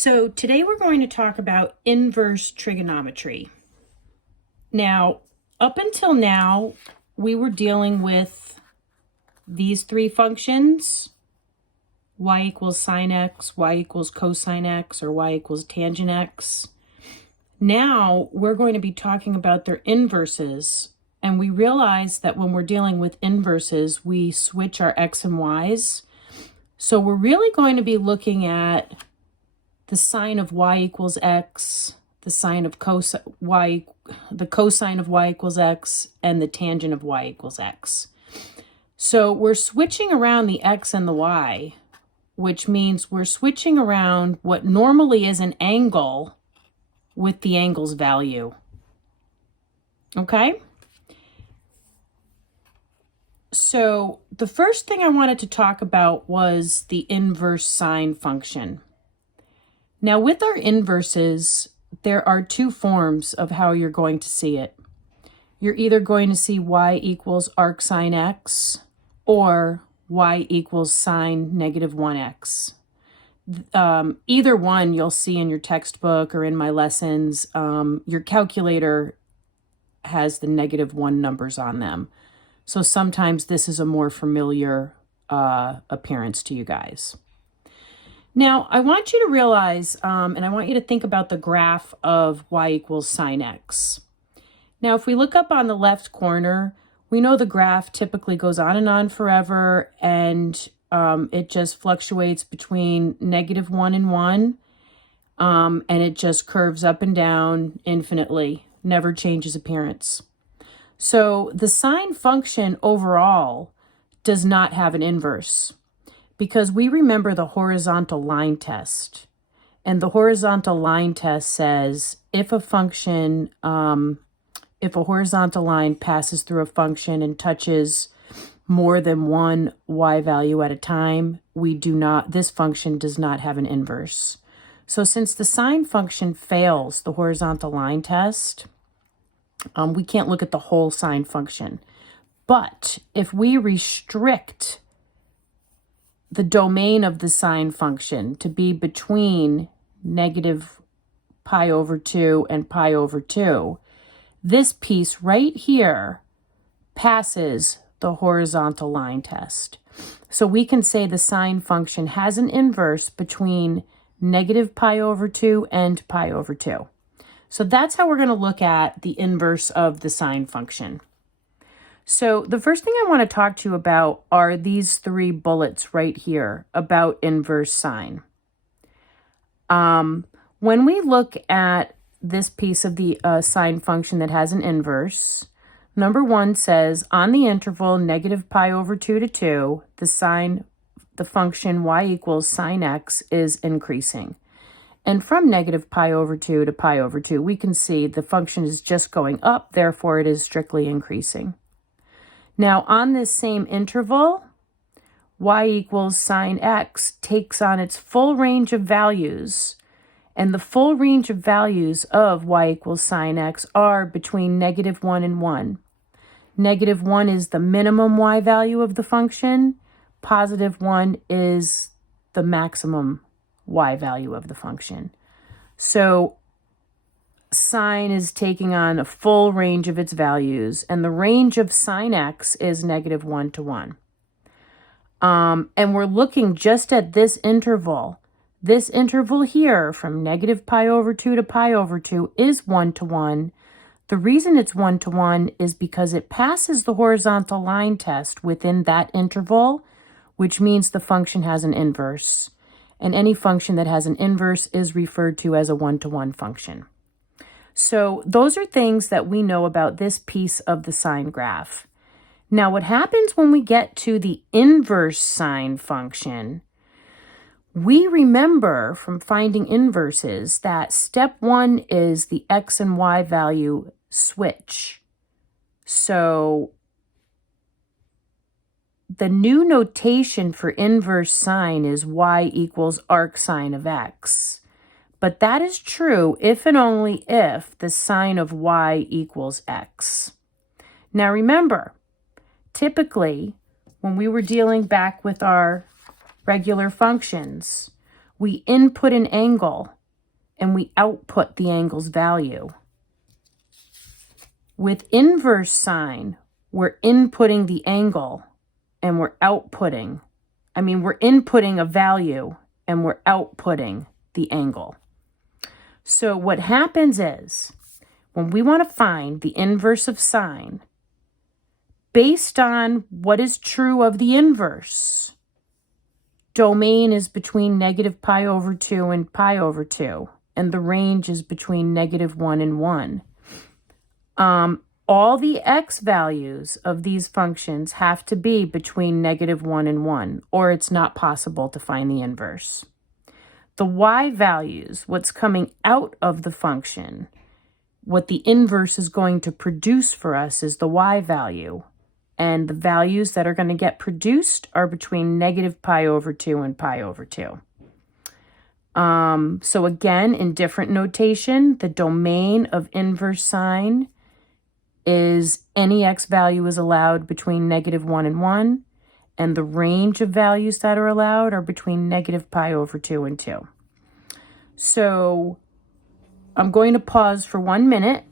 So today we're going to talk about inverse trigonometry. Now, up until now, we were dealing with these three functions: y equals sine x, y equals cosine x, or y equals tangent x. Now we're going to be talking about their inverses, and we realize that when we're dealing with inverses, we switch our x and y's. So we're really going to be looking at the sine of y equals x, the sine of the cosine of y equals x, and the tangent of y equals x. So we're switching around the x and the y, which means we're switching around what normally is an angle with the angle's value. Okay? So the first thing I wanted to talk about was the inverse sine function. Now, with our inverses, there are two forms of how you're going to see it. You're either going to see y equals arc sine x or y equals sine negative 1x. Either one you'll see in your textbook or in my lessons. Your calculator has the -1 numbers on them. So sometimes this is a more familiar appearance to you guys. Now, I want you to realize, and I want you to think about the graph of y equals sine x. Now, if we look up on the left corner, we know the graph typically goes on and on forever, and it just fluctuates between -1 and 1, and it just curves up and down infinitely, never changes appearance. So the sine function overall does not have an inverse, because we remember the horizontal line test. And the horizontal line test says if a horizontal line passes through a function and touches more than one y value at a time, this function does not have an inverse. So since the sine function fails the horizontal line test, we can't look at the whole sine function. But if we restrict the domain of the sine function to be between -π/2 and π/2, this piece right here passes the horizontal line test. So we can say the sine function has an inverse between -π/2 and π/2. So that's how we're going to look at the inverse of the sine function. So the first thing I want to talk to you about are these three bullets right here about inverse sine. When we look at this piece of the sine function that has an inverse, number 1 says on the interval -π/2 to 2, the function y equals sine x is increasing. And from -π/2 to π/2, we can see the function is just going up, therefore it is strictly increasing. Now, on this same interval, y equals sine x takes on its full range of values, and the full range of values of y equals sine x are between -1 and 1. -1 is the minimum y value of the function. +1 is the maximum y value of the function. So sine is taking on a full range of its values, and the range of sine x is -1 to 1. And we're looking just at this interval. This interval here from -π/2 to π/2 is 1 to 1. The reason it's 1 to 1 is because it passes the horizontal line test within that interval, which means the function has an inverse. And any function that has an inverse is referred to as a 1-to-1 function. So those are things that we know about this piece of the sine graph. Now, what happens when we get to the inverse sine function? We remember from finding inverses that step 1 is the x and y value switch. So the new notation for inverse sine is y equals arc sine of x. But that is true if and only if the sine of y equals x. Now remember, typically when we were dealing back with our regular functions, we input an angle and we output the angle's value. With inverse sine, we're inputting the angle and we're inputting a value and we're outputting the angle. So what happens is, when we want to find the inverse of sine, based on what is true of the inverse, domain is between negative pi over 2 and pi over 2, and the range is between -1 and 1. All the x values of these functions have to be between -1 and 1, or it's not possible to find the inverse. The y values, what's coming out of the function, what the inverse is going to produce for us is the y value. And the values that are going to get produced are between negative pi over 2 and pi over 2. So again, in different notation, the domain of inverse sine is any x value is allowed between -1 and 1, and the range of values that are allowed are between negative pi over 2 and 2. So I'm going to pause for 1 minute.